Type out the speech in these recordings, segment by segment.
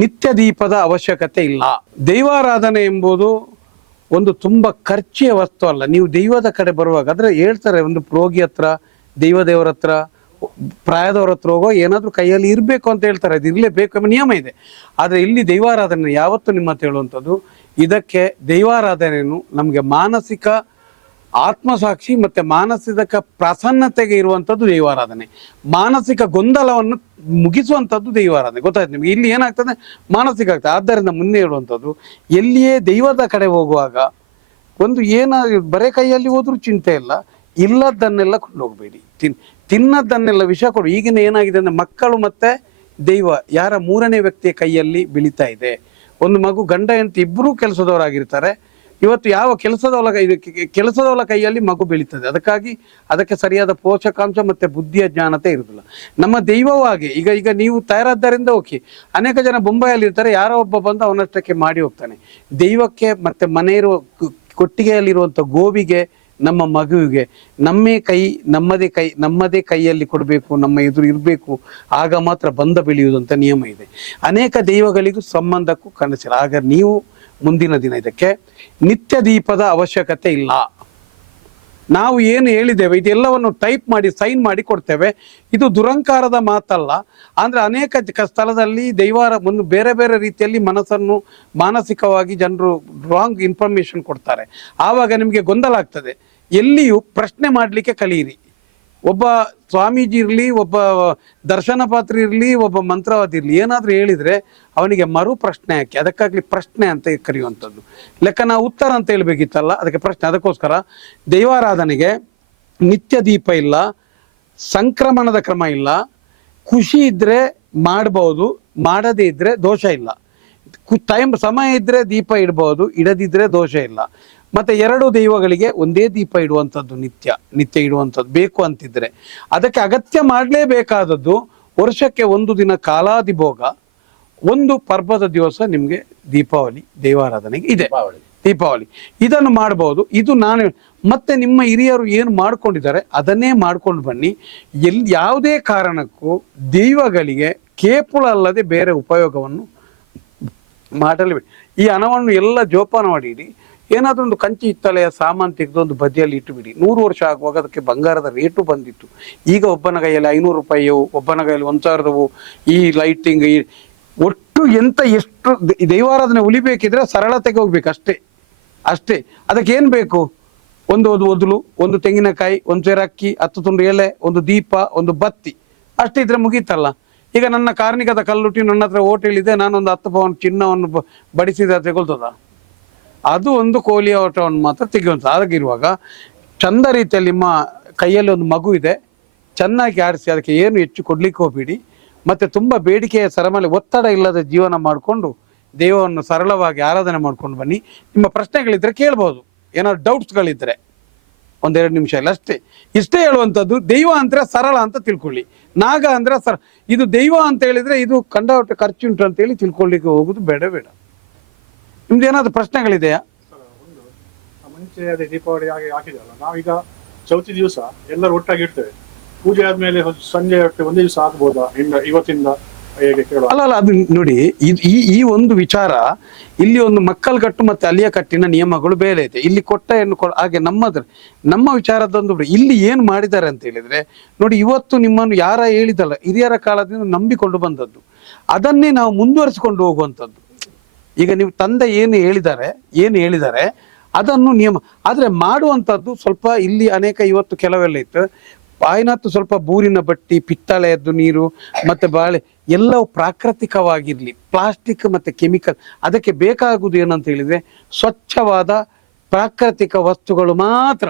ನಿತ್ಯ ದೀಪದ ಅವಶ್ಯಕತೆ ಇಲ್ಲ. ದೈವಾರಾಧನೆ ಎಂಬುದು ಒಂದು ತುಂಬ ಖರ್ಚಿಯ ವಸ್ತು ಅಲ್ಲ. ನೀವು ದೈವದ ಕಡೆ ಬರುವಾಗ ಅಂದರೆ ಹೇಳ್ತಾರೆ ಒಂದು ಪ್ರೋಗಿ ಹತ್ರ ದೈವ ದೇವರ ಹತ್ರ ಪ್ರಾಯದವ್ರ ಹತ್ರ ಹೋಗೋ ಏನಾದರೂ ಕೈಯಲ್ಲಿ ಇರಬೇಕು ಅಂತ ಹೇಳ್ತಾರೆ. ಅದು ಇರಲೇಬೇಕು ಎಂಬ ನಿಯಮ ಇದೆ. ಆದರೆ ಇಲ್ಲಿ ದೈವಾರಾಧನೆ ಯಾವತ್ತು ನಿಮ್ಮ ಹತ್ರ ಹೇಳುವಂಥದ್ದು ಇದಕ್ಕೆ ದೈವಾರಾಧನೆಯನ್ನು ನಮಗೆ ಮಾನಸಿಕ ಆತ್ಮಸಾಕ್ಷಿ ಮತ್ತೆ ಮಾನಸಿಕ ಪ್ರಸನ್ನತೆಗೆ ಇರುವಂಥದ್ದು ದೈವಾರಾಧನೆ. ಮಾನಸಿಕ ಗೊಂದಲವನ್ನು ಮುಗಿಸುವಂಥದ್ದು ದೈವಾರಾಧನೆ. ಗೊತ್ತಾಯ್ತು ನಿಮಗೆ? ಇಲ್ಲಿ ಏನಾಗ್ತದೆ? ಮಾನಸಿಕ ಆಗ್ತದೆ. ಆದ್ದರಿಂದ ಮುಂದೆ ಹೇಳುವಂಥದ್ದು ಎಲ್ಲಿಯೇ ದೈವದ ಕಡೆ ಹೋಗುವಾಗ ಒಂದು ಏನ ಬರೇ ಕೈಯಲ್ಲಿ ಹೋದ್ರೂ ಚಿಂತೆ ಇಲ್ಲ. ಇಲ್ಲದನ್ನೆಲ್ಲ ಕೊಂಡೋಗ್ಬೇಡಿ. ತಿನ್, ತಿನ್ನದ್ದನ್ನೆಲ್ಲ ವಿಷ ಕೊಡು. ಈಗಿನ ಏನಾಗಿದೆ ಅಂದ್ರೆ ಮಕ್ಕಳು ಮತ್ತೆ ದೈವ, ಯಾರ ಮೂರನೇ ವ್ಯಕ್ತಿಯ ಕೈಯಲ್ಲಿ ಬೀಳಿತಾ ಇದೆ. ಒಂದು ಮಗು ಗಂಡ ಅಂತ ಇಬ್ಬರೂ ಕೆಲಸದವರಾಗಿರ್ತಾರೆ. ಇವತ್ತು ಯಾವ ಕೆಲಸದವಳ ಕೆಲಸದವಳ ಕೈಯಲ್ಲಿ ಮಗು ಬೆಳೀತದೆ. ಅದಕ್ಕಾಗಿ ಅದಕ್ಕೆ ಸರಿಯಾದ ಪೋಷಕಾಂಶ ಮತ್ತೆ ಬುದ್ಧಿಯ ಜ್ಞಾನತೆ ಇರುವುದಿಲ್ಲ ನಮ್ಮ ದೈವವೂ ಹಾಗೆ ಈಗ ಈಗ ನೀವು ತಯಾರಾದ್ದರಿಂದ ಓಕೆ. ಅನೇಕ ಜನ ಬೊಂಬೈಯಲ್ಲಿ ಇರ್ತಾರೆ, ಯಾರೋ ಒಬ್ಬ ಬಂದು ಅವನಷ್ಟಕ್ಕೆ ಮಾಡಿ ಹೋಗ್ತಾನೆ. ದೈವಕ್ಕೆ ಮತ್ತೆ ಮನೆ ಇರುವ ಕೊಟ್ಟಿಗೆಯಲ್ಲಿರುವಂಥ ಗೋವಿಗೆ, ನಮ್ಮ ಮಗುವಿಗೆ, ನಮ್ಮೇ ಕೈ, ನಮ್ಮದೇ ಕೈ, ನಮ್ಮದೇ ಕೈಯಲ್ಲಿ ಕೊಡಬೇಕು, ನಮ್ಮ ಎದುರು ಇರಬೇಕು, ಆಗ ಮಾತ್ರ ಬಂಧ ಬೆಳೆಯುವುದು ಅಂತ ನಿಯಮ ಇದೆ. ಅನೇಕ ದೈವಗಳಿಗೂ ಸಂಬಂಧಕ್ಕೂ ಕನಸಿಲ್ಲ ಆಗ ನೀವು ಮುಂದಿನ ದಿನ ಇದಕ್ಕೆ ನಿತ್ಯ ದೀಪದ ಅವಶ್ಯಕತೆ ಇಲ್ಲ. ನಾವು ಏನು ಹೇಳಿದ್ದೇವೆ, ಇದೆಲ್ಲವನ್ನು ಟೈಪ್ ಮಾಡಿ, ಸೈನ್ ಮಾಡಿ ಕೊಡ್ತೇವೆ. ಇದು ದುರಂಕಾರದ ಮಾತಲ್ಲ. ಅಂದರೆ ಅನೇಕ ಸ್ಥಳದಲ್ಲಿ ದೈವಾರ ಒಂದು ಬೇರೆ ಬೇರೆ ರೀತಿಯಲ್ಲಿ ಮನಸ್ಸನ್ನು ಮಾನಸಿಕವಾಗಿ ಜನರು ರಾಂಗ್ ಇನ್ಫಾರ್ಮೇಷನ್ ಕೊಡ್ತಾರೆ. ಆವಾಗ ನಿಮಗೆ ಗೊಂದಲ ಆಗ್ತದೆ. ಎಲ್ಲಿಯೂ ಪ್ರಶ್ನೆ ಮಾಡಲಿಕ್ಕೆ ಕಲಿಯಿರಿ. ಒಬ್ಬ ಸ್ವಾಮೀಜಿ ಇರಲಿ, ಒಬ್ಬ ದರ್ಶನ ಪಾತ್ರ ಇರಲಿ, ಒಬ್ಬ ಮಂತ್ರವಾದಿ ಇರಲಿ, ಏನಾದರೂ ಹೇಳಿದ್ರೆ ಅವನಿಗೆ ಮರು ಪ್ರಶ್ನೆ ಹಾಕಿ ಅದಕ್ಕಾಗಲಿ ಪ್ರಶ್ನೆ ಅಂತ ಕರೆಯುವಂಥದ್ದು. ಲೆಕ್ಕ ನಾವು ಉತ್ತರ ಅಂತ ಹೇಳ್ಬೇಕಿತ್ತಲ್ಲ, ಅದಕ್ಕೆ ಪ್ರಶ್ನೆ. ಅದಕ್ಕೋಸ್ಕರ ದೈವಾರಾಧನೆಗೆ ನಿತ್ಯ ದೀಪ ಇಲ್ಲ, ಸಂಕ್ರಮಣದ ಕ್ರಮ ಇಲ್ಲ, ಖುಷಿ ಇದ್ರೆ ಮಾಡಬಹುದು ಮಾಡದೇ ಇದ್ರೆ ದೋಷ ಇಲ್ಲ. ಟೈಮ್, ಸಮಯ ಇದ್ರೆ ದೀಪ ಇಡಬಹುದು ಇಡದಿದ್ರೆ ದೋಷ ಇಲ್ಲ. ಮತ್ತೆ ಎರಡು ದೈವಗಳಿಗೆ ಒಂದೇ ದೀಪ ಇಡುವಂಥದ್ದು ನಿತ್ಯ ನಿತ್ಯ ಇಡುವಂಥದ್ದು ಬೇಕು ಅಂತಿದ್ರೆ. ಅದಕ್ಕೆ ಅಗತ್ಯ ಮಾಡಲೇಬೇಕಾದದ್ದು ವರ್ಷಕ್ಕೆ ಒಂದು ದಿನ ಕಾಲಾದಿಭೋಗ ಒಂದು ಪರ್ವದ ದಿವಸ ನಿಮಗೆ ದೀಪಾವಳಿ ದೇವಾರಾಧನೆಗೆ ಇದೆ. ದೀಪಾವಳಿ. ಇದನ್ನು ಮಾಡಬಹುದು. ಇದು ನಾನು ಮತ್ತೆ ನಿಮ್ಮ ಹಿರಿಯರು ಏನು ಮಾಡ್ಕೊಂಡಿದ್ದಾರೆ ಅದನ್ನೇ ಮಾಡ್ಕೊಂಡು ಬನ್ನಿ. ಎಲ್ ಯಾವುದೇ ಕಾರಣಕ್ಕೂ ದೈವಗಳಿಗೆ ಕೇಪುಳ ಅಲ್ಲದೆ ಬೇರೆ ಉಪಯೋಗವನ್ನು ಮಾಡಲೇಬೇಡಿ ಈ ಹಣವನ್ನು ಎಲ್ಲ ಜೋಪಾನ ಮಾಡಿಡಿ ಏನಾದರೂ ಒಂದು ಕಂಚಿ ಹಿತ್ತಲೆಯ ಸಾಮಾನು ತೆಗೆದು ಒಂದು ಬದಿಯಲ್ಲಿ ಇಟ್ಟುಬಿಡಿ. ನೂರು ವರ್ಷ ಆಗುವಾಗ ಅದಕ್ಕೆ ಬಂಗಾರದ ರೇಟು ಬಂದಿತ್ತು. ಈಗ ಒಬ್ಬನ ಕೈಯಲ್ಲಿ ಐನೂರು ರೂಪಾಯಿಯು ಒಬ್ಬನ ಕೈಯಲ್ಲಿ ಒಂದು ಸಾವಿರದವು. ಈ ಲೈಟಿಂಗ್ ಈ ಒಟ್ಟು ಎಂತ ಎಷ್ಟು ದೈವಾರಾಧನೆ ಉಳಿಬೇಕಿದ್ರೆ ಸರಳತೆಗೆ ಹೋಗ್ಬೇಕು ಅಷ್ಟೇ. ಅಷ್ಟೇ. ಅದಕ್ಕೆ ಏನು ಬೇಕು? ಒಂದು ಒಂದು ಒದಲು, ಒಂದು ತೆಂಗಿನಕಾಯಿ, ಒಂದು ಸೇರು ಅಕ್ಕಿ, ಹತ್ತು ತುಂಡು ಎಲೆ, ಒಂದು ದೀಪ, ಒಂದು ಬತ್ತಿ. ಅಷ್ಟೇ ಇದ್ರೆ ಮುಗೀತಲ್ಲ. ಈಗ ನನ್ನ ಕಾರ್ಣಿಕದ ಕಲ್ಲುಟ್ಟಿ ನನ್ನ ಹತ್ರ ಹೋಟೆಲ್ ನಾನೊಂದು ಹತ್ತು ಪವನ್ ಚಿನ್ನವನ್ನು ಬಡಿಸಿದ ತೆಗೊಳ್ತದ? ಅದು ಒಂದು ಕೋಲಿಯ ಓಟವನ್ನು ಮಾತ್ರ ತೆಗೆಯುವಂಥ ಹಾಗಿರುವಾಗ ಚಂದ ರೀತಿಯಲ್ಲಿ ನಿಮ್ಮ ಕೈಯಲ್ಲಿ ಒಂದು ಮಗು ಇದೆ. ಚೆನ್ನಾಗಿ ಆರಿಸಿ, ಅದಕ್ಕೆ ಏನು ಹೆಚ್ಚು ಕೊಡ್ಲಿಕ್ಕೆ ಹೋಗ್ಬೇಡಿ. ಮತ್ತೆ ತುಂಬ ಬೇಡಿಕೆಯ ಸರಮಲೆ ಒತ್ತಡ ಇಲ್ಲದ ಜೀವನ ಮಾಡಿಕೊಂಡು ದೇವವನ್ನು ಸರಳವಾಗಿ ಆರಾಧನೆ ಮಾಡ್ಕೊಂಡು ಬನ್ನಿ. ನಿಮ್ಮ ಪ್ರಶ್ನೆಗಳಿದ್ರೆ ಕೇಳ್ಬೋದು. ಏನಾದ್ರು ಡೌಟ್ಸ್ಗಳಿದ್ರೆ ಒಂದೆರಡು ನಿಮಿಷ ಇಲ್ಲ, ಅಷ್ಟೇ. ಇಷ್ಟೇ ಹೇಳುವಂಥದ್ದು, ದೈವ ಅಂದ್ರೆ ಸರಳ ಅಂತ ತಿಳ್ಕೊಳ್ಳಿ. ನಾಗ ಅಂದರೆ ಸರ, ಇದು ದೈವ ಅಂತ ಹೇಳಿದ್ರೆ ಇದು ಕಂಡ ಖರ್ಚುಂಟು ಅಂತ ಹೇಳಿ ತಿಳ್ಕೊಳ್ಳಿಕ್ಕೆ ಹೋಗುದು ಬೇಡ ಬೇಡ. ನಿಮ್ದು ಏನಾದ್ರು ಪ್ರಶ್ನೆಗಳಿದೆಯಾ? ಮುಂಚೆ ಅದೇ ದೀಪಾವಳಿ ಹಾಗೆ ಹಾಕಿದೆಯಲ್ಲ ನಾವೀಗ ಚೌತಿ ದಿವಸ ಎಲ್ಲರೂ ಒಟ್ಟಾಗಿ ಇಡ್ತೇವೆ. ಪೂಜೆ ಆದ್ಮೇಲೆ ಸಂಜೆ ಹೊಟ್ಟೆ ಒಂದೇ ದಿವಸ ಆಗ್ಬೋದಾ? ಇನ್ನು ಇವತ್ತಿಂದ ಹೇಗೆ ಅಲ್ಲ ಅಲ್ಲ, ಅದು ನೋಡಿ, ಇದ್- ಈ ಈ ಒಂದು ವಿಚಾರ ಇಲ್ಲಿ ಒಂದು ಮಕ್ಕಳ ಕಟ್ಟು ಮತ್ತೆ ಅಲ್ಲಿಯ ಕಟ್ಟಿನ ನಿಯಮಗಳು ಬೇರೆ ಇದೆ. ಇಲ್ಲಿ ಕೊಟ್ಟ ಕೊ ಹಾಗೆ ನಮ್ಮದ್ರ ನಮ್ಮ ವಿಚಾರದೊಂದು. ಇಲ್ಲಿ ಏನು ಮಾಡಿದ್ದಾರೆ ಅಂತ ಹೇಳಿದ್ರೆ, ನೋಡಿ, ಇವತ್ತು ನಿಮ್ಮನ್ನು ಯಾರ ಹೇಳಿದಲ್ಲ ಹಿರಿಯರ ಕಾಲದಿಂದ ನಂಬಿಕೊಂಡು ಬಂದದ್ದು. ಅದನ್ನೇ ನಾವು ಮುಂದುವರಿಸಿಕೊಂಡು ಹೋಗುವಂಥದ್ದು. ಈಗ ನೀವು ತಂದೆ ಏನು ಹೇಳಿದ್ದಾರೆ ಏನು ಹೇಳಿದ್ದಾರೆ, ಅದನ್ನು ನಿಯಮ, ಆದರೆ ಮಾಡುವಂಥದ್ದು ಸ್ವಲ್ಪ ಇಲ್ಲಿ ಅನೇಕ ಇವತ್ತು ಕೆಲವೆಲ್ಲ ಇತ್ತು. ಆಯ್ನತ್ತು ಸ್ವಲ್ಪ ಬೂರಿನ ಬಟ್ಟಿ, ಪಿತ್ತಳೆಯದ್ದು ನೀರು ಮತ್ತೆ ಬಾಳೆ ಎಲ್ಲವೂ ಪ್ರಾಕೃತಿಕವಾಗಿರಲಿ. ಪ್ಲಾಸ್ಟಿಕ್ ಮತ್ತೆ ಕೆಮಿಕಲ್ ಅದಕ್ಕೆ ಬೇಕಾಗುವುದು ಏನಂತ ಹೇಳಿದ್ರೆ ಸ್ವಚ್ಛವಾದ ಪ್ರಾಕೃತಿಕ ವಸ್ತುಗಳು ಮಾತ್ರ.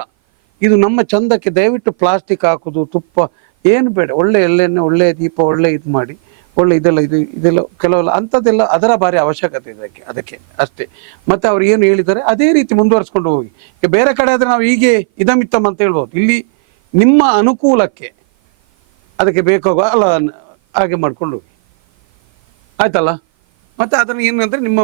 ಇದು ನಮ್ಮ ಚಂದಕ್ಕೆ ದಯವಿಟ್ಟು ಪ್ಲಾಸ್ಟಿಕ್ ಹಾಕೋದು, ತುಪ್ಪ ಏನು ಬೇಡ. ಒಳ್ಳೆ ಎಳ್ಳೆಣ್ಣೆ, ಒಳ್ಳೆ ದೀಪ, ಒಳ್ಳೆ ಇದು ಮಾಡಿ, ಒಳ್ಳೆ ಇದೆಲ್ಲ ಇದು, ಇದೆಲ್ಲ ಕೆಲವೆಲ್ಲ ಅಂಥದ್ದೆಲ್ಲ ಅದರ ಬಾರಿ ಅವಶ್ಯಕತೆ ಇದಕ್ಕೆ, ಅದಕ್ಕೆ ಅಷ್ಟೇ. ಮತ್ತೆ ಅವ್ರು ಏನು ಹೇಳಿದ್ದಾರೆ, ಅದೇ ರೀತಿ ಮುಂದುವರಿಸ್ಕೊಂಡು ಹೋಗಿ. ಬೇರೆ ಕಡೆ ಆದರೆ ನಾವು ಹೀಗೆ ಇದಮಿತ್ತಮ್ ಅಂತ ಹೇಳ್ಬೋದು. ಇಲ್ಲಿ ನಿಮ್ಮ ಅನುಕೂಲಕ್ಕೆ ಅದಕ್ಕೆ ಬೇಕಾಗುವ ಅಲ್ಲ ಹಾಗೆ ಮಾಡ್ಕೊಂಡು ಹೋಗಿ. ಆಯ್ತಲ್ಲ? ಮತ್ತೆ ಅದನ್ನು ಏನಂದ್ರೆ ನಿಮ್ಮ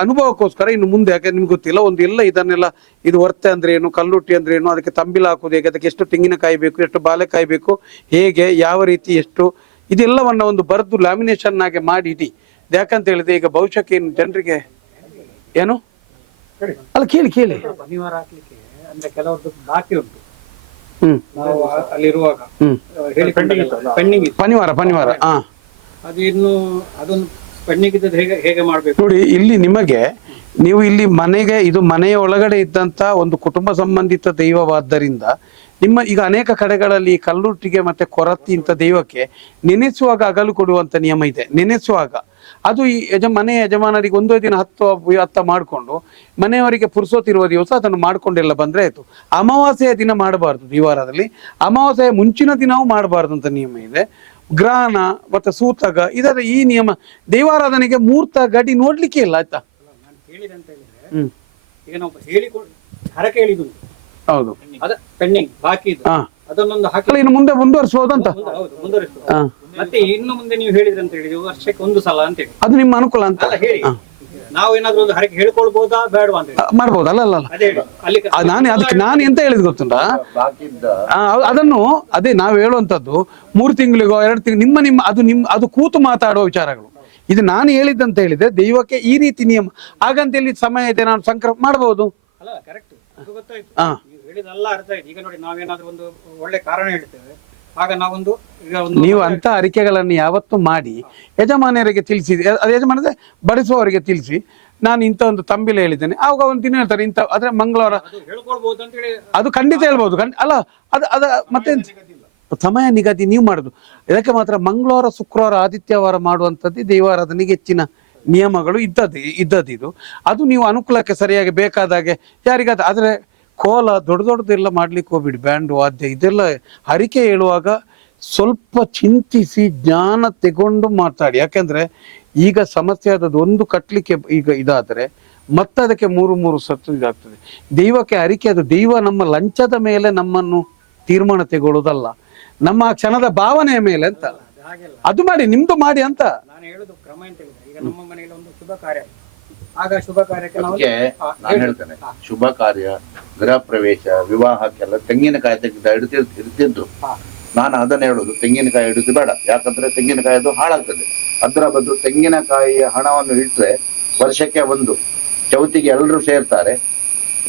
ಅನುಭವಕ್ಕೋಸ್ಕರ ಇನ್ನು ಮುಂದೆ ಯಾಕೆ ನಿಮ್ಗೆ ಗೊತ್ತಿಲ್ಲ ಒಂದು ಎಲ್ಲ ಇದನ್ನೆಲ್ಲ ಇದು ವರ್ತೆ ಅಂದ್ರೆ ಏನು ಕಲ್ಲುಟ್ಟಿ ಅಂದ್ರೆ ಏನು ಅದಕ್ಕೆ ತಂಬಿಲ ಹಾಕೋದು ಹೇಗೆ ಅದಕ್ಕೆ ಎಷ್ಟು ತೆಂಗಿನಕಾಯಿ ಬೇಕು ಎಷ್ಟು ಬಾಳೆಕಾಯಿ ಬೇಕು ಹೇಗೆ ಯಾವ ರೀತಿ ಎಷ್ಟು ಇದೆಲ್ಲವನ್ನ ಒಂದು ಬರೆದು ಲ್ಯಾಮಿನೇಷನ್ ಆಗಿ ಮಾಡಿ ಇಡಿ. ಯಾಕಂತ ಹೇಳಿದ್ರೆ ಈಗ ಭವಿಷ್ಯಕ್ಕೆ ಏನು ಜನರಿಗೆ ಏನು? ಅಲ್ಲ ಕೇಳಿ ಕೇಳಿ. ಶನಿವಾರ ಹಾಕ್ಲಿಕ್ಕೆ ಅಂದ್ರೆ ಕೆಲವರದ್ದು ಬಾಕಿ ಉಂಟು. ನಾವು ಅಲ್ಲಿರುವಾಗ ಪೆಂಡಿಂಗ್ ಪನಿವಾರ ಪನಿವಾರ ಹಾ ಅದು ಇನ್ನು ಅದೊಂದು ಪೆಂಡಿಂಗ್ ಇದ್ದದ್ದು ಹೇಗೆ ಹೇಗೆ ಮಾಡ್ಬೇಕು? ನೋಡಿ ಇಲ್ಲಿ ನಿಮಗೆ ನೀವು ಇಲ್ಲಿ ಮನೆಗೆ ಇದು ಮನೆಯ ಒಳಗಡೆ ಇದ್ದಂತ ಒಂದು ಕುಟುಂಬ ಸಂಬಂಧಿತ ದೈವವಾದ್ದರಿಂದ ನಿಮ್ಮ ಈಗ ಅನೇಕ ಕಡೆಗಳಲ್ಲಿ ಕಲ್ಲುಟ್ಟಿಗೆ ಮತ್ತೆ ಕೊರತಿ ಇಂಥ ದೈವಕ್ಕೆ ನೆನೆಸುವಾಗ ಅಗಲು ಕೊಡುವಂತ ನಿಯಮ ಇದೆ ನೆನೆಸುವಾಗ. ಅದು ಈ ಯಜ ಮನೆ ಯಜಮಾನರಿಗೆ ಒಂದೇ ದಿನ ಹತ್ತು ಹತ್ತ ಮಾಡಿಕೊಂಡು ಮನೆಯವರಿಗೆ ಪುರುಸೋತಿರುವ ದಿವಸ ಅದನ್ನು ಮಾಡ್ಕೊಂಡೆಲ್ಲ ಬಂದ್ರೆ ಆಯ್ತು. ಅಮಾವಾಸ್ಯೆಯ ದಿನ ಮಾಡಬಾರ್ದು ದಿವಾರದಲ್ಲಿ ಅಮಾವಾಸ್ಯೆಯ ಮುಂಚಿನ ದಿನವೂ ಮಾಡಬಾರ್ದು ಅಂತ ನಿಯಮ ಇದೆ. ಗ್ರಹಣ ಮತ್ತೆ ಸೂತಕ ಇದರ ಈ ನಿಯಮ ದೈವಾರಾಧನೆಗೆ ಮೂರ್ತ ಗಡಿ ನೋಡ್ಲಿಕ್ಕೆ ಇಲ್ಲ ಆಯ್ತಾ? ಹ್ಮ್. ಈಗ ನಾವು ಹೌದು. ಅದ ಪೆಂಡಿಂಗ್ ಬಾಕಿ ಇದೆ. ಹಾ. ಅದನ್ನೊಂದು ಹಾಕಿ. ಇನ್ನು ಮುಂದೆ ಮುಂದುವರಿಸಬಹುದು ಅಂತ ಮುಂದೆ- ಹೌದು ಮುಂದುವರಿಸುವ ಹಾ. ಮತ್ತೆ ಇನ್ನು ಮುಂದೆ ನೀವು ಹೇಳಿದ್ರೆ ಅಂತ ಹೇಳಿ ವರ್ಷಕ್ಕೆ ಒಂದು ಸಲ ಅಂತ ಹೇಳಿ. ಅದು ನಿಮ್ಮ ಅನುಕೂಲ ಅಂತ? ಅಲ್ಲ ಹೇಳಿ. ಹಾ. ನಾವು ಏನಾದ್ರೂ ಒಂದು ಹರಕೆ ಹೇಳ್ಕೊಳ್ಬಹುದಾ ಬೇಡವಾ ಅಂತ ಹೇಳಿ. ಮಾಡ್ಬೋದು. ಅಲ್ಲ ಅಲ್ಲ ಅಲ್ಲ. ಅದೇ ಹೇಳಿ. ಅಲ್ಲಿ ಆ, ನಾನು ಅದಕ್ಕೆ ನಾನು ಎಂತ ಹೇಳಿದ್ ಗೊತ್ತುಂಟಾ? ಆ, ಅವ್- ಅದನ್ನು ಅದೇ ನಾವು ಹೇಳುವಂತದ್ದು ಮೂರು ತಿಂಗಳಿಗೋ ಎರಡು ತಿಂಗಳು ನಿಮ್ಮ ನಿಮ್ಮ ಅದು ನಿಮ್ಮ ಅದು ಕೂತು ಮಾತಾಡುವ ವಿಚಾರಗಳು. ಇದು ನಾನು ಹೇಳಿದ್ದಂತ ಹೇಳಿದೆ ದೈವಕ್ಕೆ ಈ ರೀತಿ ನಿಯಮ. ಹಾಗಂತ ಹೇಳಿ ಸಮಯ ಇದೆ ನಾನು ಸಂಕ್ರಮ ಮಾಡಬಹುದು ಅಲ್ಲ ಕರೆಕ್ಟ್ ಅದು ಗೊತ್ತಾಯ್ತು. ಹಾ. ನೀವು ಹೇಳಿದಲ್ಲ ಅರ್ಥ ಆಯ್ತು. ಈಗ ನೋಡಿ ನಾವೇನಾದ್ರೂ ಒಂದು ಒಳ್ಳೆ ಕಾರಣ ಹೇಳ್ತೇವೆ ಆಗ ನಾವೊಂದು ಈಗ ಒಂದು ನೀವು ಅಂತ ಅರಿಕೆಗಳನ್ನು ಯಾವತ್ತೂ ಮಾಡಿ ಯಜಮಾನರಿಗೆ ತಿಳಿಸಿ ಅದು ಯಜಮಾನ ಅಂದ್ರೆ ಬಡಿಸುವವರಿಗೆ ತಿಳಿಸಿ. ನಾನು ಇಂಥ ಒಂದು ತಂಬಿಲ ಹೇಳಿದ್ದೇನೆ. ಆವಾಗ ಒಂದು ದಿನ ಹೇಳ್ತಾರೆ ಇಂಥ ಆದ್ರೆ ಮಂಗಳವಾರ ಅದು ಹೇಳ್ಕೊಳ್ಬಹುದು ಅಂತ ಹೇಳಿ ಅದು ಖಂಡಿತ ಹೇಳ್ಬೋದು. ಖಂಡ ಅಲ್ಲ ಅದು ಅದ ಮತ್ತೆ ಸಮಯ ನಿಗದಿ ನೀವು ಮಾಡುದು. ಇದಕ್ಕೆ ಮಾತ್ರ ಮಂಗಳವಾರ ಶುಕ್ರವಾರ ಆದಿತ್ಯವಾರ ಮಾಡುವಂಥದ್ದು ದೈವಾರಾಧನೆಗೆ ಹೆಚ್ಚಿನ ನಿಯಮಗಳು ಇದ್ದದ್ದು ಇದ್ದದ್ದು ಇದು ಅದು ನೀವು ಅನುಕೂಲಕ್ಕೆ ಸರಿಯಾಗಿ ಬೇಕಾದಾಗೆ ಯಾರಿಗಾದ ಆದ್ರೆ ಕೋಲ ದೊಡ್ಡ ದೊಡ್ಡದೆಲ್ಲ ಮಾಡ್ಲಿಕ್ಕೆ ಹೋಗ್ಬಿಡಿ, ಬ್ಯಾಂಡ್ ವಾದ್ಯ ಇದೆಲ್ಲ ಹರಿಕೆ ಹೇಳುವಾಗ ಸ್ವಲ್ಪ ಚಿಂತಿಸಿ ಜ್ಞಾನ ತಗೊಂಡು ಮಾತಾಡಿ. ಯಾಕೆಂದ್ರೆ ಈಗ ಸಮಸ್ಯೆ ಆದದ್ದು ಒಂದು ಕಟ್ಟಲಿಕ್ಕೆ ಈಗ ಇದಾದ್ರೆ ಮತ್ತೆ ಅದಕ್ಕೆ ಮೂರು ಮೂರು ಸತ್ತು ಇದಾಗ್ತದೆ. ದೈವಕ್ಕೆ ಹರಿಕೆ ಅದು ದೈವ ನಮ್ಮ ಲಂಚದ ಮೇಲೆ ನಮ್ಮನ್ನು ತೀರ್ಮಾನ ತೆಗೊಳ್ಳೋದಲ್ಲ ನಮ್ಮ ಕ್ಷಣದ ಭಾವನೆಯ ಮೇಲೆ ಅಂತ. ಅದು ಮಾಡಿ, ನಿಮ್ದು ಮಾಡಿ ಅಂತ. ನಾನು ಹೇಳುದು ಕ್ರಮ ಅಂತ ಈಗ ನಮ್ಮ ಮನೆಯಲ್ಲಿ ಒಂದು ಶುಭ ಕಾರ್ಯ. ಆಗ ಶುಭ ಕಾರ್ಯಕ್ಕೆ ನಾವು ಅದಕ್ಕೆ ನಾನು ಹೇಳಿ. ಹೇಳ್ತೇನೆ. ಶುಭ ಕಾರ್ಯ ಗೃಹ ಪ್ರವೇಶ ವಿವಾಹಕ್ಕೆಲ್ಲ ತೆಂಗಿನಕಾಯಿ ತೆಗೆದ ಇಡ್ತಿ ಇರ್ತಿದ್ದು ಹಾ. ನಾನು ಅದನ್ನ ಹೇಳುದು ತೆಂಗಿನಕಾಯಿ ಇಡುದು ಬೇಡ. ಯಾಕಂದ್ರೆ ತೆಂಗಿನಕಾಯಿ ಅದು ಹಾಳಾಗ್ತದೆ. ಅದರ ಬದಲು ತೆಂಗಿನಕಾಯಿಯ ಹಣವನ್ನು ಇಟ್ಟರೆ ವರ್ಷಕ್ಕೆ ಒಂದು ಚೌತಿಗೆ ಎಲ್ಲರೂ ಸೇರ್ತಾರೆ.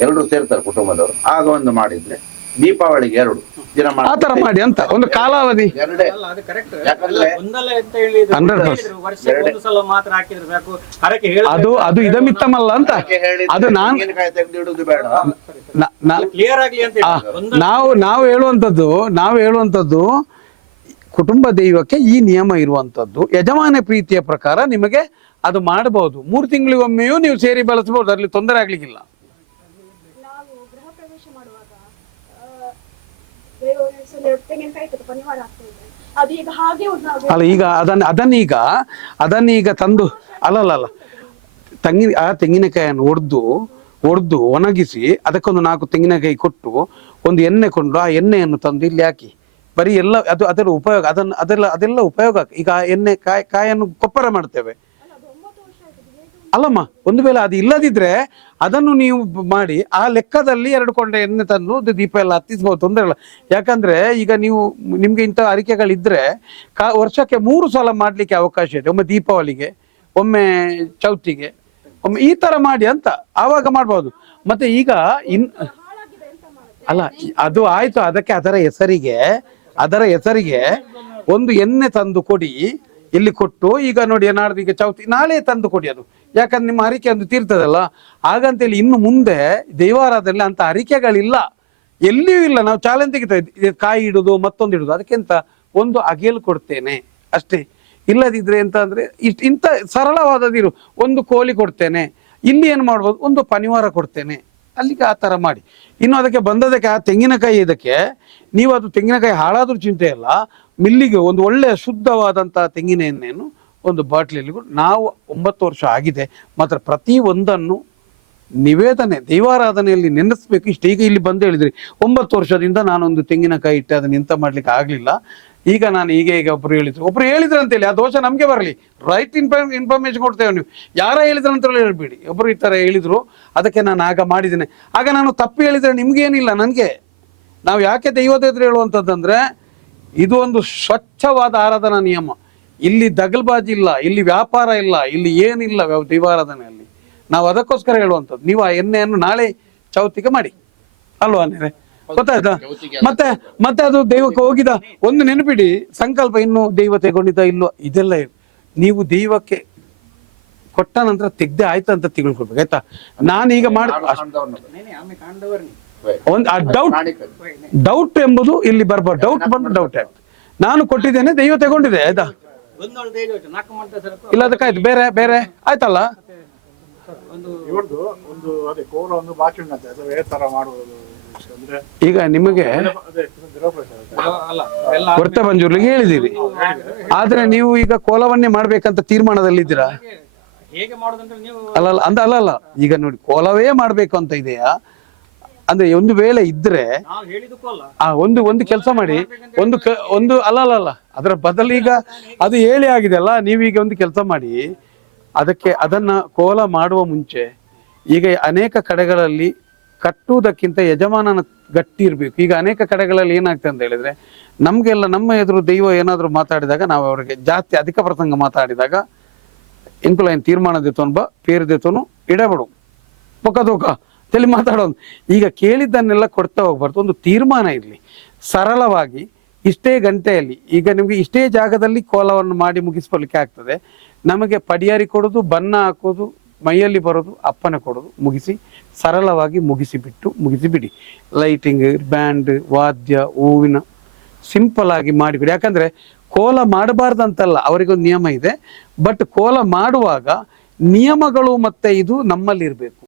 ಎಲ್ಲರೂ ಸೇರ್ತಾರೆ ಕುಟುಂಬದವರು. ಆಗ ಒಂದು ಮಾಡಿದ್ರೆ. ದೀಪಾವಳಿಗೆ ಎರಡು ದಿನ ಆ ತರ ಮಾಡಿ ಅಂತ ಒಂದು ಕಾಲಾವಧಿ. ಎರಡೇ. ಅಲ್ಲ ಅದು ಕರೆಕ್ಟ್ ಯಾಕಂದ್ರೆ- ಒಂದಲ್ಲ ಅಂತ ಹೇಳಿದ್ರು 100% ಒಂದು ಸಲ ಮಾತ್ರ ಹಾಕಿದ್ರೆ ಸಾಕು ಹರಕೆ ಹೇಳ ಅದು ಅದು ಇದಮಿತ್ತಮಲ್ಲ ಅಂತ. ಅದು ನಾನ್ ನಾವು ನಾವು ಹೇಳುವಂತದ್ದು ನಾವು ಹೇಳುವಂತದ್ದು ಕುಟುಂಬ ದೈವಕ್ಕೆ ಈ ನಿಯಮ ಇರುವಂತದ್ದು ಯಜಮಾನ ಪ್ರೀತಿಯ ಪ್ರಕಾರ ನಿಮಗೆ ಅದು ಮಾಡಬಹುದು. ಮೂರು ತಿಂಗಳಿಗೊಮ್ಮೆಯೂ ನೀವು ಸೇರಿ ಬಳಸಬಹುದು ಅಲ್ಲಿ ತೊಂದರೆ ಆಗ್ಲಿಕ್ಕಿಲ್ಲ ನಾವು ಗೃಹ ಪ್ರವೇಶ ಮಾಡುವಾಗ ಆ, ಈಗ ಅಲ್ಲ, ಈಗ ಅದನ್ನ, ಅದನ್ನೀಗ ಅದನ್ನೀಗ ತಂದು ಅಲ್ಲಲ್ಲ ಅಲ್ಲ ತೆಂಗಿನ, ಆ ತೆಂಗಿನಕಾಯನ್ನು ಒಡೆದು ಒಡೆದು, ಒಣಗಿಸಿ, ಅದಕ್ಕೊಂದು ನಾಲ್ಕು ತೆಂಗಿನಕಾಯಿ ಕೊಟ್ಟು, ಒಂದು ಎಣ್ಣೆ ಕೊಂಡು, ಆ ಎಣ್ಣೆಯನ್ನು ತಂದು ಇಲ್ಲಿ ಹಾಕಿ. ಬರೀ ಎಲ್ಲ, ಅದು ಅದರ ಉಪಯೋಗ, ಅದನ್ನು, ಅದೆಲ್ಲ ಅದೆಲ್ಲ ಉಪಯೋಗ. ಈಗ ಎಣ್ಣೆ ಕಾಯಿ, ಕಾಯನ್ನು ಕೊಪ್ಪರ ಮಾಡ್ತೇವೆ ಅಲ್ಲ, ಅದು ಒಂಬತ್ತು ವರ್ಷ ಆಯ್ತದೆ ಹೇಗೆ ಅಲ್ಲಮ್ಮ, ಒಂದು ವೇಳೆ ಅದು ಇಲ್ಲದಿದ್ರೆ ಅದನ್ನು ನೀವು ಮಾಡಿ, ಆ ಲೆಕ್ಕದಲ್ಲಿ ಎರಡು ಕೊಂಡೆ ಎಣ್ಣೆ ತಂದು ದೀಪ ಎಲ್ಲ ಹತ್ತಿಸ್ಬೋದು, ತೊಂದರೆ ಇಲ್ಲ. ಯಾಕಂದ್ರೆ ಈಗ ನೀವು ನಿಮ್ಗೆ ಇಂಥ ಅರಿಕೆಗಳಿದ್ರೆ ಕಾ, ವರ್ಷಕ್ಕೆ ಮೂರು ಸಲ ಮಾಡ್ಲಿಕ್ಕೆ ಅವಕಾಶ ಇದೆ, ಒಮ್ಮೆ ದೀಪಾವಳಿಗೆ, ಒಮ್ಮೆ ಚೌತಿಗೆ, ಒಮ್ಮೆ ಈ ತರ ಮಾಡಿ ಅಂತ, ಆವಾಗ ಮಾಡ್ಬೋದು. ಮತ್ತೆ ಈಗ ಇನ್, ಅಲ್ಲ, ಅದು ಆಯ್ತು, ಅದಕ್ಕೆ ಅದರ ಹೆಸರಿಗೆ ಅದರ ಹೆಸರಿಗೆ ಒಂದು ಎಣ್ಣೆ ತಂದು ಕೊಡಿ, ಇಲ್ಲಿ ಕೊಟ್ಟು, ಈಗ ನೋಡಿ, ನಾಡ್ದು ಈಗ ಚೌತಿ, ನಾಳೆ ತಂದು ಕೊಡಿ ಅದು. ಯಾಕಂದ್ರೆ ನಿಮ್ಮ ಹರಿಕೆ ಒಂದು ತೀರ್ತದಲ್ಲ, ಹಾಗಂತೇಳಿ ಇನ್ನು ಮುಂದೆ ದೈವಾರಾಧನೆ ಅಂತ ಹರಿಕೆಗಳಿಲ್ಲ ಎಲ್ಲಿಯೂ ಇಲ್ಲ. ನಾವು ಚಾಲೆಂಜ್ ತೆಗಿತೇವೆ ಕಾಯಿ ಇಡುದು, ಮತ್ತೊಂದು ಇಡುದು, ಅದಕ್ಕಿಂತ ಒಂದು ಅಗೇಲ್ ಕೊಡ್ತೇನೆ. ಅಷ್ಟೇ. ಇಲ್ಲದಿದ್ರೆ ಎಂತ ಅಂದ್ರೆ, ಇಷ್ಟ ಇಂಥ ಸರಳವಾದದಿರು ಒಂದು ಕೋಳಿ ಕೊಡ್ತೇನೆ. ಇಲ್ಲಿ ಏನು ಮಾಡ್ಬೋದು? ಒಂದು ಪನಿವಾರ ಕೊಡ್ತೇನೆ. ಅಲ್ಲಿಗೆ ಆ ಥರ ಮಾಡಿ. ಇನ್ನು ಅದಕ್ಕೆ ಬಂದದಕ್ಕೆ ಆ ತೆಂಗಿನಕಾಯಿ ಇದಕ್ಕೆ, ನೀವು ಅದು ತೆಂಗಿನಕಾಯಿ ಹಾಳಾದ್ರೂ ಚಿಂತೆ ಇಲ್ಲ. ಮಿಲ್ಲಿಗೆ ಒಂದು ಒಳ್ಳೆಯ ಶುದ್ಧವಾದಂತಹ ತೆಂಗಿನ ಎಣ್ಣೆಯನ್ನು ಒಂದು ಬಾಟ್ಲಿಯಲ್ಲಿ ಕೊಟ್ಟು ನಾವು ಒಂಬತ್ತು ವರ್ಷ ಆಗಿದೆ, ಮಾತ್ರ ಪ್ರತಿ ಒಂದನ್ನು ನಿವೇದನೆ, ದೈವಾರಾಧನೆಯಲ್ಲಿ ನೆನೆಸ್ಬೇಕು. ಇಷ್ಟು ಈಗ ಇಲ್ಲಿ ಬಂದು ಹೇಳಿದ್ರಿ, ಒಂಬತ್ತು ವರ್ಷದಿಂದ ನಾನೊಂದು ತೆಂಗಿನಕಾಯಿ ಇಟ್ಟೆ ಅದನ್ನ ಎಂತ ಮಾಡ್ಲಿಕ್ಕೆ ಆಗ್ಲಿಲ್ಲ. ಈಗ ನಾನು ಈಗ ಈಗ ಒಬ್ರು ಹೇಳಿದ್ರು. ಒಬ್ರು ಹೇಳಿದ್ರು ಅಂತೇಳಿ ಆ ದೋಷ ನಮ್ಗೆ ಬರಲಿ. ರೈಟ್ ಇನ್ಫಾರ್ಮ್ ಇನ್ಫಾರ್ಮೇಶನ್ ಕೊಡ್ತೇವೆ ನೀವು. ಯಾರ ಹೇಳಿದ್ರು ಅಂತ ಹೇಳ್ಬೇಡಿ. ಒಬ್ರು ಈ ತರ ಹೇಳಿದ್ರು, ಅದಕ್ಕೆ ನಾನು ಆಗ ಮಾಡಿದ್ದೇನೆ. ಆಗ ನಾನು ತಪ್ಪು ಹೇಳಿದ್ರೆ ನಿಮ್ಗೇನಿಲ್ಲ ನನಗೆ. ನಾವು ಯಾಕೆ ದೈವದ ಎದುರು ಹೇಳುವಂಥದ್ದಂದ್ರೆ ಇದು ಒಂದು ಸ್ವಚ್ಛವಾದ ಆರಾಧನಾ ನಿಯಮ. ಇಲ್ಲಿ ದಗಲ್ಬಾಜಿ ಇಲ್ಲ ಇಲ್ಲಿ ವ್ಯಾಪಾರ ಇಲ್ಲ ಇಲ್ಲಿ ಏನಿಲ್ಲ ದೈವಾರಾಧನೆಯಲ್ಲಿ ನಾವು ಅದಕ್ಕೋಸ್ಕರ ಹೇಳುವಂಥದ್ದು ನೀವು ಆ ಎಣ್ಣೆಯನ್ನು ನಾಳೆ ಚೌತಿಗೆ ಮಾಡಿ. ಅಲ್ವಾ ನೀರೇ ಗೊತ್ತಾಯ್ತಾ? ಮತ್ತೆ ಮತ್ತೆ ಅದು ದೈವಕ್ಕೆ ಹೋಗಿದ ಒಂದು ನೆನಪಿಡಿ ಸಂಕಲ್ಪ ಇನ್ನು ದೈವ ತೆಗೊಂಡಿದ್ದ ಇಲ್ವಾ ಇದೆಲ್ಲ ನೀವು ದೈವಕ್ಕೆ ಕೊಟ್ಟ ನಂತರ ತೆಗ್ದೆ ಆಯ್ತಾ ಅಂತ ತಿಳ್ಕೊಳ್ಬೇಕು ಆಯ್ತಾ? ನಾನೀಗ ಮಾಡಿ ನೇನೆ ಆಮೇಲೆ ಕಾಣ್ದವ್ರು ಒಂದು ಆ ಡೌಟ್ ಡೌಟ್ ಎಂಬುದು ಇಲ್ಲಿ ಬರ್ಬಾರ್ದು ಡೌಟ್ ಬಂದು ಡೌಟ್ ನಾನು ಕೊಟ್ಟಿದ್ದೇನೆ ದೈವ ತಗೊಂಡಿದೆ ಆಯ್ತಾ? ಇಲ್ಲ ಅದಕ್ಕಾಯ್ತು. ಬೇರೆ ಬೇರೆ. ಆಯ್ತಲ್ಲ? ಒಂದು ಇವ್ರದ್ದು ಒಂದು ಅದೇ ಕೋಲ ಒಂದು ಬಾಕಿ ಉಂಟಂತೆ. ಅದು ಬೇರೆ ತರ ಮಾಡುವುದು ಅಂದ್ರೆ ಈಗ ನಿಮಗೆ ಅದೇ ಹೊರತ ಮಂಜೂರ್ಲಿಗೆ ಹೇಳಿದ್ದೀರಿ. ಆದ್ರೆ ನೀವು ಈಗ ಕೋಲವನ್ನೇ ಮಾಡ್ಬೇಕಂತ ತೀರ್ಮಾನದಲ್ಲಿ ಇದ್ದೀರಾ ಅಲ್ಲ ನೀವು ಅಲ್ಲ ಅಲ್ಲ ಅಲ್ಲ. ಈಗ ನೋಡಿ ಕೋಲವೇ ಮಾಡ್ಬೇಕು ಅಂತ ಇದೆಯಾ? ಅಂದ್ರೆ ಒಂದು ವೇಳೆ ಇದ್ರೆ ಆ ಒಂದು ಒಂದು ಕೆಲಸ ಮಾಡಿ ಒಂದು ಒಂದು ಅಲ್ಲ ಅಲ್ಲ ಅಲ್ಲ. ಅದರ ಬದಲು ಈಗ ಅದು ಹೇಳಿ ಆಗಿದೆ ಅಲ್ಲ ನೀವೀಗ ಒಂದು ಕೆಲಸ ಮಾಡಿ ಅದಕ್ಕೆ ಅದನ್ನ ಕೋಲ ಮಾಡುವ ಮುಂಚೆ ಈಗ ಅನೇಕ ಕಡೆಗಳಲ್ಲಿ ಕಟ್ಟುವುದಕ್ಕಿಂತ ಯಜಮಾನನ ಗಟ್ಟಿ ಇರಬೇಕು. ಈಗ ಅನೇಕ ಕಡೆಗಳಲ್ಲಿ ಏನಾಗ್ತದೆ ಅಂತ ಹೇಳಿದ್ರೆ ನಮ್ಗೆಲ್ಲ ನಮ್ಮ ಎದುರು ದೈವ ಏನಾದರೂ ಮಾತಾಡಿದಾಗ ನಾವು ಅವರಿಗೆ ಜಾಸ್ತಿ ಅಧಿಕ ಪ್ರಸಂಗ ಮಾತಾಡಿದಾಗ ಇಂಕುಲೈನ್ ತೀರ್ಮಾನದಿತ್ತು ಅನ್ಬ ಪೇರಿದಿತ್ತು ಇಡಬೇಡು. ಪೊಕ್ಕ ದೋಕ ತಲೆ ಮಾತಾಡೋದು. ಈಗ ಕೇಳಿದ್ದನ್ನೆಲ್ಲ ಕೊಡ್ತಾ ಹೋಗ್ಬಾರ್ದು. ಒಂದು ತೀರ್ಮಾನ ಇರಲಿ. ಸರಳವಾಗಿ ಇಷ್ಟೇ ಗಂಟೆಯಲ್ಲಿ, ಈಗ ನಿಮಗೆ ಇಷ್ಟೇ ಜಾಗದಲ್ಲಿ ಕೋಲವನ್ನು ಮಾಡಿ ಮುಗಿಸ್ಕೊಳ್ಳಿಕ್ಕೆ ಆಗ್ತದೆ. ನಮಗೆ ಪಡಿಯಾರಿ ಕೊಡೋದು, ಬಣ್ಣ ಹಾಕೋದು, ಮೈಯಲ್ಲಿ ಬರೋದು, ಅಪ್ಪನೆ ಕೊಡೋದು, ಮುಗಿಸಿ, ಸರಳವಾಗಿ ಮುಗಿಸಿಬಿಟ್ಟು, ಮುಗಿಸಿಬಿಡಿ. ಮುಗಿಸಿ ಬಿಡಿ ಲೈಟಿಂಗ್, ಬ್ಯಾಂಡ್, ವಾದ್ಯ, ಹೂವಿನ, ಸಿಂಪಲ್ ಆಗಿ ಮಾಡಿಬಿಡಿ. ಯಾಕಂದರೆ ಕೋಲ ಮಾಡಬಾರ್ದಂತಲ್ಲ, ಅವರಿಗೊಂದು ನಿಯಮ ಇದೆ. ಬಟ್ ಕೋಲ ಮಾಡುವಾಗ ನಿಯಮಗಳು ಮತ್ತೆ ಇದು ನಮ್ಮಲ್ಲಿ ಇರಬೇಕು